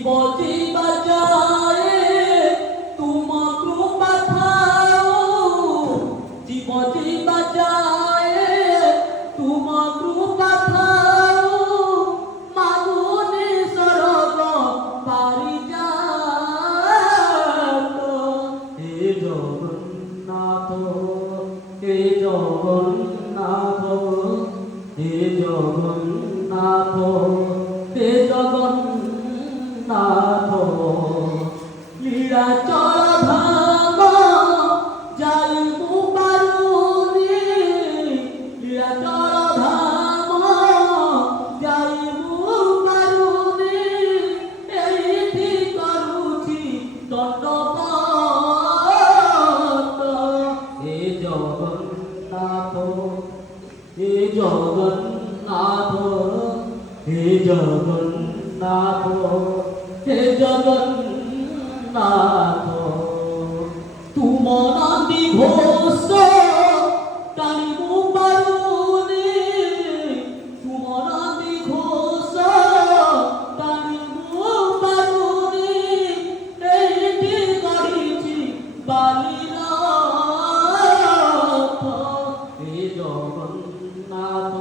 জীবা যায় তোমা কৃপা থাও জীবা যায় তোমা কৃপা থাও মাগুনে সরগ পারিজাত হে জগন্নাথ হে জগন্নাথ হে জগন্নাথ হে জগন্নাথ লীলাচল ধাম যাইবু পারুনি লীলাচল ধাম যাইবু পারুনি এইটি করুছি দণ্ডবত হে জগন্নাথ হে জগন্নাথ হে জগন্নাথ হে জগন্নাথ তুম নন্দী ঘোষ টানিবু পারুনি তুম নন্দী ঘোষ টানিবু পারুনি এইটি করিছি বালিনাথ হে জগন্নাথ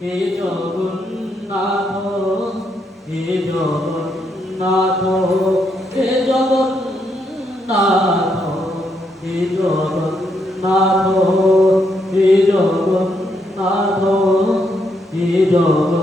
হে জগন্নাথ হে জগন্নাথ হে জগন্নাথ হে জগন্নাথ হে জগন্নাথ হে জগন্নাথ